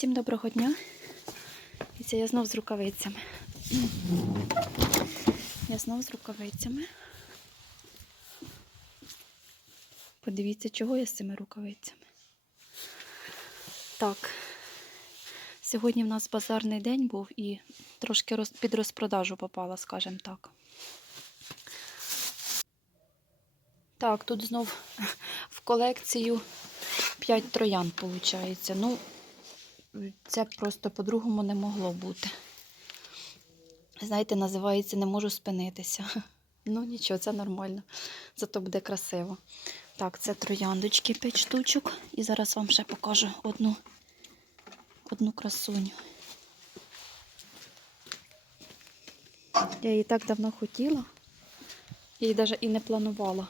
Всім доброго дня. І це я знов з рукавицями. Я знов з рукавицями. Подивіться, чого я з цими рукавицями. Так. Сьогодні в нас базарний день був і трошки під розпродажу попала, скажімо так. Так, тут знов в колекцію 5 троян, виходить. Ну, це просто по-другому не могло бути. Знаєте, називається не можу спинитися. Ну нічого, це нормально. Зато буде красиво. Так, це трояндочки 5 штучок. І зараз вам ще покажу одну, одну красуню. Я її так давно хотіла. Я її навіть і не планувала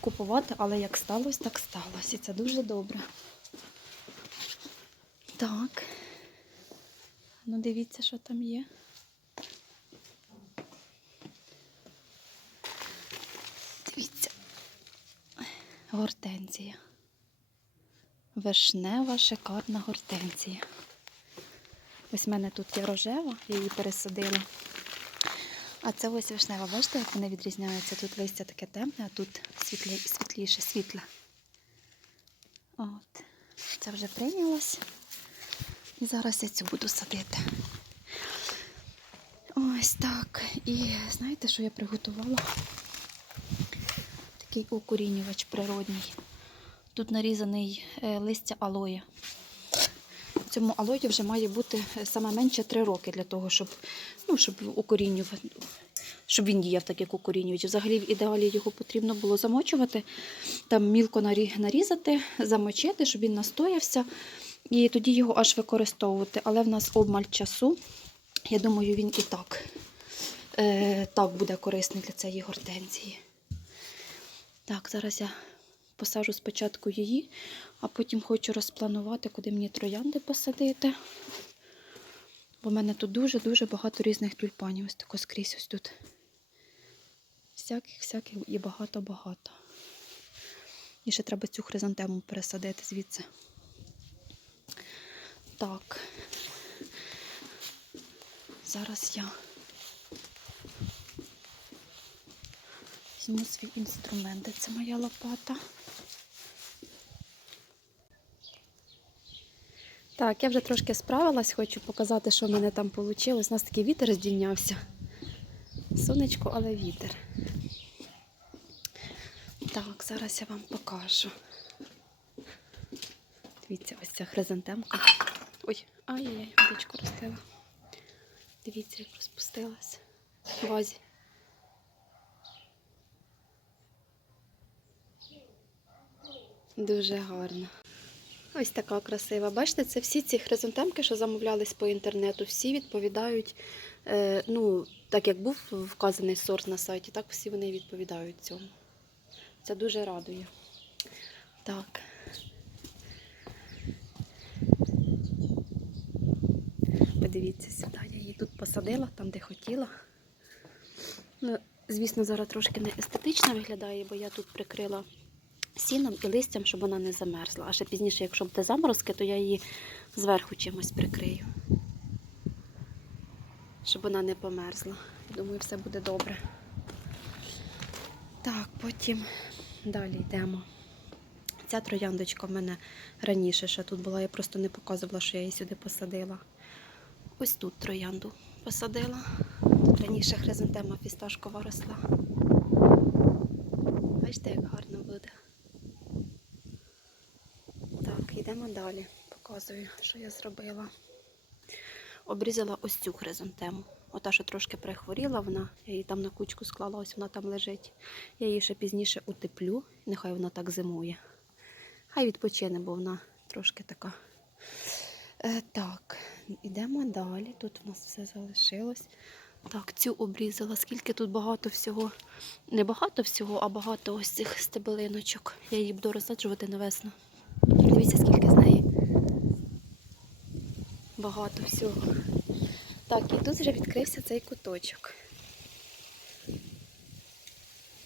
купувати, але як сталося, так сталося. І це дуже добре. Так. Ну, дивіться, що там є. Дивіться. Гортензія. Вишнева шикарна гортензія. Ось в мене тут є рожева, я її пересадила. А це ось вишнева. Бачите, як вони відрізняються? Тут листя таке темне, а тут світлі, світліше, світле. От. Це вже прийнялось. І зараз я цю буду садити. Ось так. І знаєте, що я приготувала? Такий укорінювач природній. Тут нарізаний е, листя алоє. Цьому алої вже має бути е, саме менше 3 роки для того, щоб, ну, щоб укорінювати. Щоб він діяв так, як укорінювач. Взагалі, в ідеалі його потрібно було замочувати, там мілко нарізати, замочити, щоб він настоявся, і тоді його аж використовувати. Але в нас обмаль часу. Я думаю, він і так, е, так буде корисний для цієї гортензії. Так, зараз я посажу спочатку її, а потім хочу розпланувати, куди мені троянди посадити. Бо в мене тут дуже-дуже багато різних тюльпанів. Ось тако скрізь ось тут. Всяких, всяких і багато-багато. І ще треба цю хризантему пересадити звідси. Так. Зараз я візьму свій інструмент. Де Це моя лопата. Так, я вже трошки справилась, хочу показати, що в мене там вийшло. У нас такий вітер здійнявся. Сонечко, але вітер. Так, зараз я вам покажу. Дивіться, ось ця хризантемка. Ой, ай-яй, водичку розлила. Дивіться, як розпустилась в вазі. Дуже гарно. Ось така красива. Бачите, це всі ці хризантемки, що замовлялись по інтернету, всі відповідають, е, ну, так як був вказаний сорт на сайті, так всі вони відповідають цьому. Це дуже радує. Так. Подивіться сюди, я її тут посадила, там, де хотіла. Ну, звісно, зараз трошки не естетично виглядає, бо я тут прикрила сіном і листям, щоб вона не замерзла. А ще пізніше, якщо буде заморозки, то я її зверху чимось прикрию. Щоб вона не померзла. Думаю, все буде добре. Так, потім далі йдемо. Ця трояндочка в мене раніше ще тут була, я просто не показувала, що я її сюди посадила. Ось тут троянду посадила. Тут раніше хризантема фісташкова росла. Бачите, як гарно буде. Так, йдемо далі. Показую, що я зробила. Обрізала ось цю хризантему. Ота, що трошки прихворіла вона, я її там на кучку склала, ось вона там лежить. Я її ще пізніше утеплю, нехай вона так зимує. Хай відпочине, бо вона трошки така. Е, так, йдемо далі. Тут у нас все залишилось. Так, цю обрізала. Скільки тут багато всього. Не багато всього, а багато ось цих стебелиночок. Я її буду розсаджувати на весну. Дивіться, скільки з неї. Багато всього. Так, і тут вже відкрився цей куточок.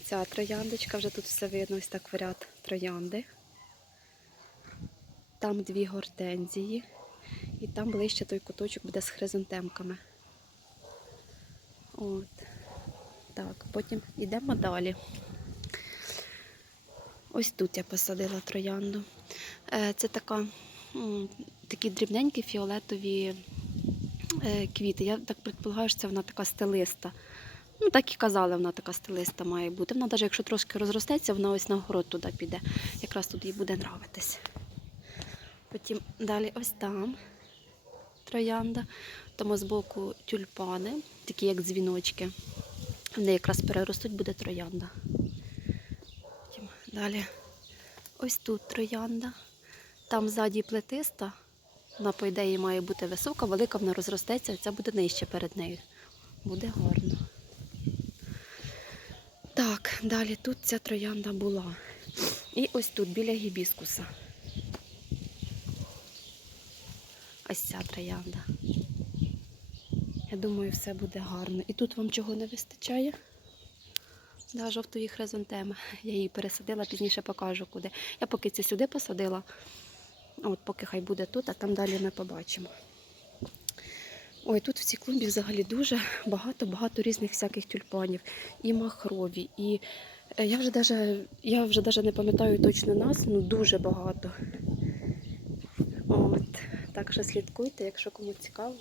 Ця трояндочка, вже тут все видно, ось так в ряд троянди. Там дві гортензії. І там ближче той куточок буде з хризантемками. От. Так, потім йдемо далі. Ось тут я посадила троянду. Е, Це така, такі дрібненькі фіолетові е, квіти. Я так предполагаю, що це вона така стелиста. Ну, так і казали, вона така стелиста має бути. Вона, навіть якщо трошки розростеться, вона ось на город туди піде. Якраз тут їй буде нравитись. Потім далі ось там троянда. Тому збоку тюльпани, такі як дзвіночки. Вони якраз переростуть, буде троянда. Потім далі ось тут троянда. Там ззаді плетиста. Вона, по ідеї, має бути висока, велика, вона розростеться, а ця буде нижче перед нею. Буде гарно. Так, далі тут ця троянда була. І ось тут, біля гібіскуса. Ось ця троянда. Я думаю, все буде гарно. І тут вам чого не вистачає? Да, жовтої хризантеми. Я її пересадила, пізніше покажу куди. Я поки це сюди посадила. От поки хай буде тут, а там далі ми побачимо. Ой, тут в цій клумбі взагалі дуже багато-багато різних всяких тюльпанів. І махрові, і е, я вже даже, я вже даже не пам'ятаю точно нас, ну дуже багато. Так що слідкуйте, якщо кому цікаво.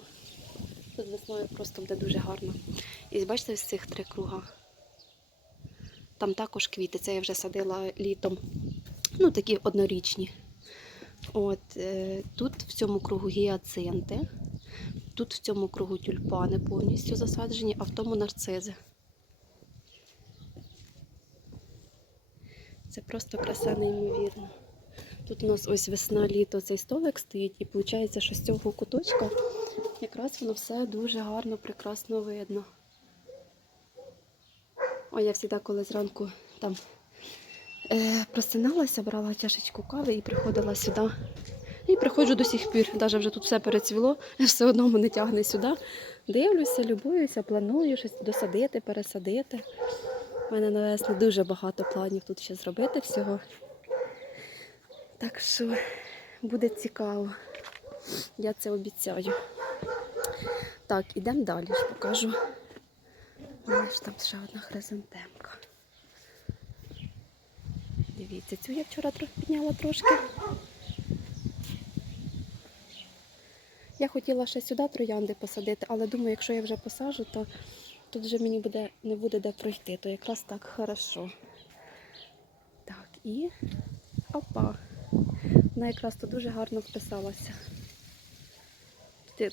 Тут весною просто буде дуже гарно. І бачите, ось цих три круга. Там також квіти. Це я вже садила літом. Ну, такі однорічні. От, е, тут в цьому кругу гіацинти. Тут в цьому кругу тюльпани повністю засаджені, а в тому нарцизи. Це просто краса неймовірна. Тут у нас ось весна-літо цей столик стоїть, і виходить, що з цього куточка якраз воно все дуже гарно, прекрасно видно. Ой, я завжди, коли зранку там е, просиналася, брала чашечку кави і приходила сюди. І приходжу до сих пір. Навіть вже тут все перецвіло, все одно мене тягне сюди. Дивлюся, любуюся, планую щось досадити, пересадити. У мене навесну дуже багато планів тут ще зробити всього. Так що буде цікаво. Я це обіцяю. Так, ідемо далі, покажу. У там ще одна хризантемка. Дивіться, цю я вчора підняла трошки. Я хотіла ще сюди троянди посадити, але думаю, якщо я вже посажу, то тут вже мені буде, не буде де пройти, то якраз так хорошо. Так, і опа. Вона якраз тут дуже гарно вписалася.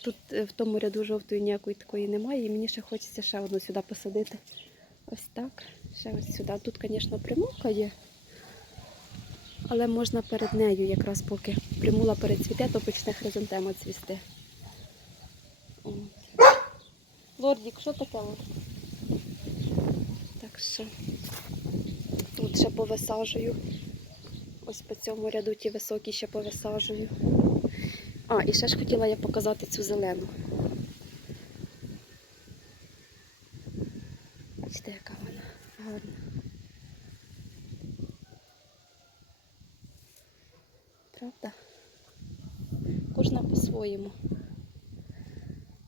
Тут е, в тому ряду жовтої ніякої такої немає, і мені ще хочеться ще одну сюди посадити. Ось так. Ще ось сюди. Тут, звісно, примулка є. Але можна перед нею, якраз поки примула перецвіте, то почне хризантема цвісти. Лордік, що таке? Так що тут ще повисаджую. Ось по цьому ряду ті високі ще повисаджую. А, і ще ж хотіла я показати цю зелену. Бачите, яка вона гарна. Правда? Кожна по-своєму.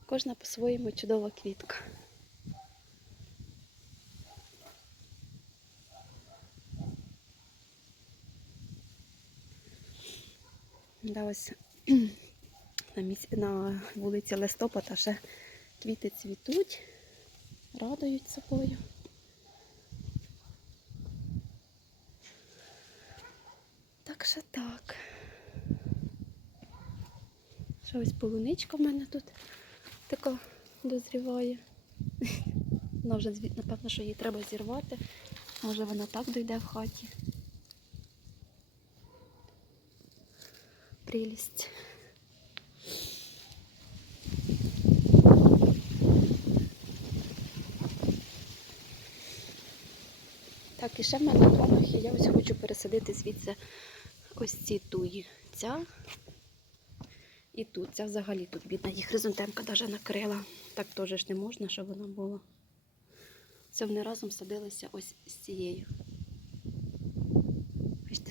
Кожна по-своєму чудова квітка. Да, ось на, місці, на вулиці Листопада ще квіти цвітуть, радують собою. Так що так. Ще ось полуничка в мене тут така дозріває. Вона вже, напевно, що її треба зірвати. Може вона так дойде в хаті. Прелість. Так, і ще в мене в. Я ось хочу пересадити звідси ось ці туї. Ця і тут. Ця взагалі тут бідна. Їх хризантемка навіть накрила. Так теж ж не можна, щоб вона була. Це вони разом садилися ось з цією.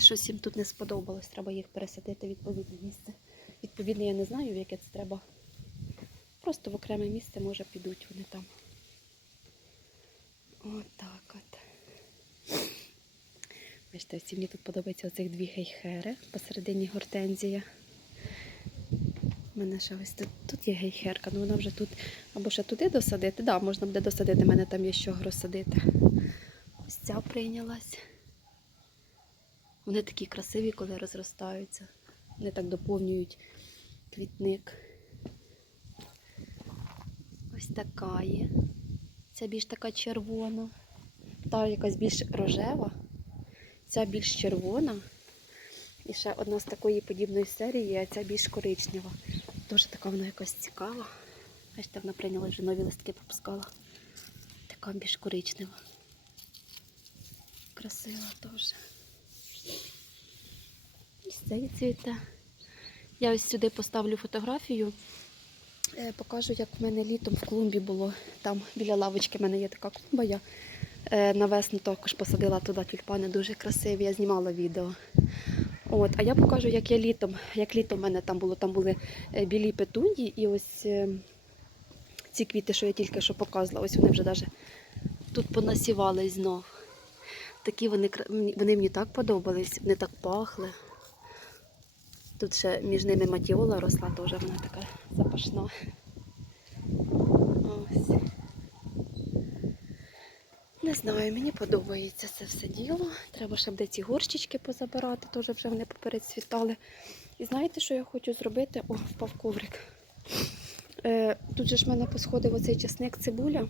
Щось їм тут не сподобалось. Треба їх пересадити в відповідне місце. Відповідно, я не знаю, в яке це треба. Просто в окреме місце, може, підуть вони там. Отак от. Бачите, ось мені тут подобається оцих дві гейхери посередині гортензія. У мене ще ось тут, тут є гейхерка, ну вона вже тут або ще туди досадити. Так, да, можна буде досадити, в мене там є що розсадити. Ось ця прийнялась. Вони такі красиві, коли розростаються. Вони так доповнюють квітник. Ось така є. Ця більш така червона. Та якась більш рожева. Ця більш червона. І ще одна з такої подібної серії, а ця більш коричнева. Дуже така вона якась цікава. Бачите, вона прийняла вже нові листки попускала. Така більш коричнева. Красива теж. Цей цвіте. Я ось сюди поставлю фотографію. Е, Покажу, як в мене літом в клумбі було. Там біля лавочки в мене є така клумба. Я е, на весну також посадила туди тюльпани, дуже красиві. Я знімала відео. От, а я покажу, як я літом, як літом в мене там було. Там були е, білі петунії і ось ці квіти, що я тільки що показувала, ось вони вже навіть тут понасівались знов. Такі вони, вони мені так подобались, вони так пахли. Тут ще між ними матіола росла, теж вона така запашна. Не знаю, мені подобається це все діло. Треба ще буде ці горщички позабирати, теж вже вони попередцвітали. І знаєте, що я хочу зробити? О, впав коврик. Е, тут же ж в мене посходив оцей часник цибуля.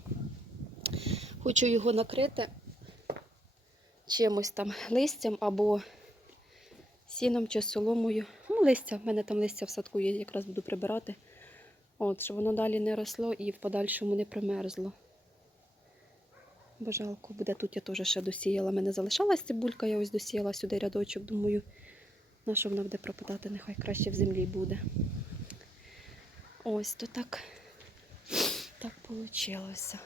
Хочу його накрити чимось там листям або сіном чи соломою. Ну, листя, в мене там листя в садку є, якраз буду прибирати. От, щоб воно далі не росло і в подальшому не примерзло. Бо жалко буде тут я теж ще досіяла. Мене залишалась цибулька, я ось досіяла сюди рядочок. Думаю, на що вона буде пропадати, нехай краще в землі буде. Ось то так, так вийшло.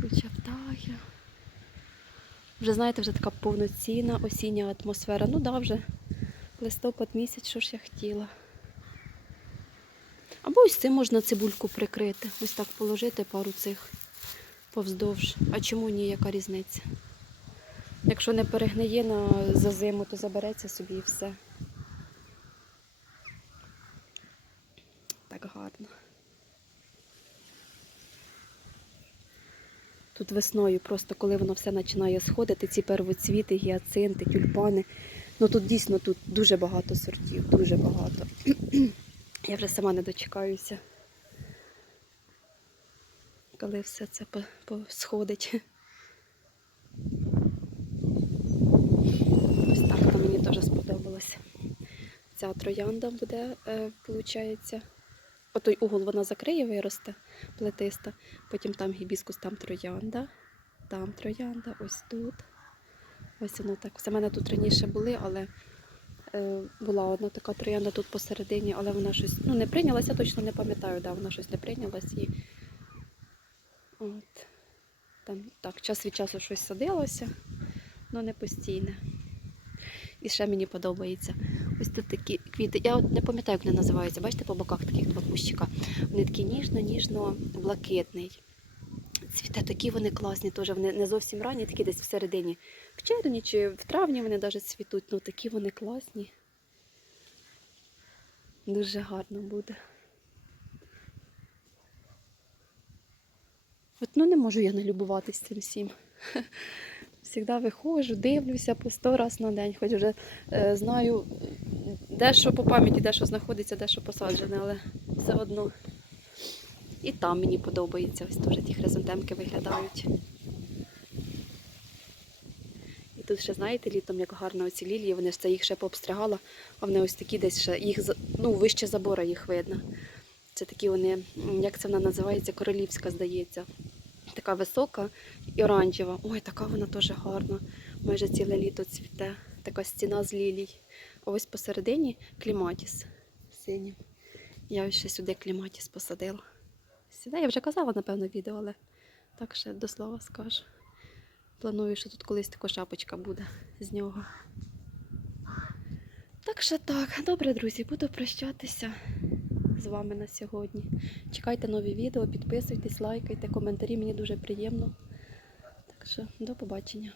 Куча птахів. Вже знаєте, вже така повноцінна осіння атмосфера. Ну да, вже листопад місяць, що ж я хотіла. Або ось цим можна цибульку прикрити. Ось так положити пару цих повздовж. А чому ні, яка різниця? Якщо не перегниє на за зиму, то забереться собі і все. Так гарно. Тут весною, просто коли воно все починає сходити, ці первоцвіти, гіацинти, тюльпани. Ну тут дійсно тут дуже багато сортів, дуже багато. Я вже сама не дочекаюся, коли все це посходить. Ось так то мені теж сподобалося. Ця троянда буде, е, виходить. Отой угол вона закриє, виросте плетиста. Потім там гібіскус, там троянда, там троянда, ось тут. Ось воно так. Це в мене тут раніше були, але е, була одна така троянда тут посередині, але вона щось ну, не прийнялася, точно не пам'ятаю, да, вона щось не прийнялась і от. Там так, час від часу щось садилося, але не постійне. І ще мені подобається. Ось тут такі квіти. Я от не пам'ятаю, як вони називаються. Бачите, по боках таких два кущика. Вони такі ніжно-ніжно-блакитний. Цвіте такі вони класні, теж вони не зовсім ранні, такі десь всередині. В червні чи в травні вони навіть цвітуть. Ну такі вони класні. Дуже гарно буде. От ну не можу я не любуватись цим всім. Завжди виходжу, дивлюся по сто раз на день, хоч вже е, знаю, де що по пам'яті, де що знаходиться, де що посаджене, але все одно. І там мені подобається. Ось теж ті хризантемки виглядають. І тут ще, знаєте, літом як гарно оці лілії, вони ж це їх ще пообстригала, а вони ось такі десь ще їх ну, вище забора їх видно. Це такі вони, як це вона називається, королівська, здається. Така висока і оранжева. Ой, така вона теж гарна. Майже ціле літо цвіте. Така стіна з лілій. А ось посередині кліматіс синім. Я ще сюди кліматіс посадила. Сюди я вже казала, напевно, відео, але Так ще до слова скажу. Планую, що тут колись така шапочка буде з нього. Так що так, добре, друзі, буду прощатися з вами на сьогодні. Чекайте нові відео, підписуйтесь, лайкайте, коментарі, мені дуже приємно. Так що до побачення.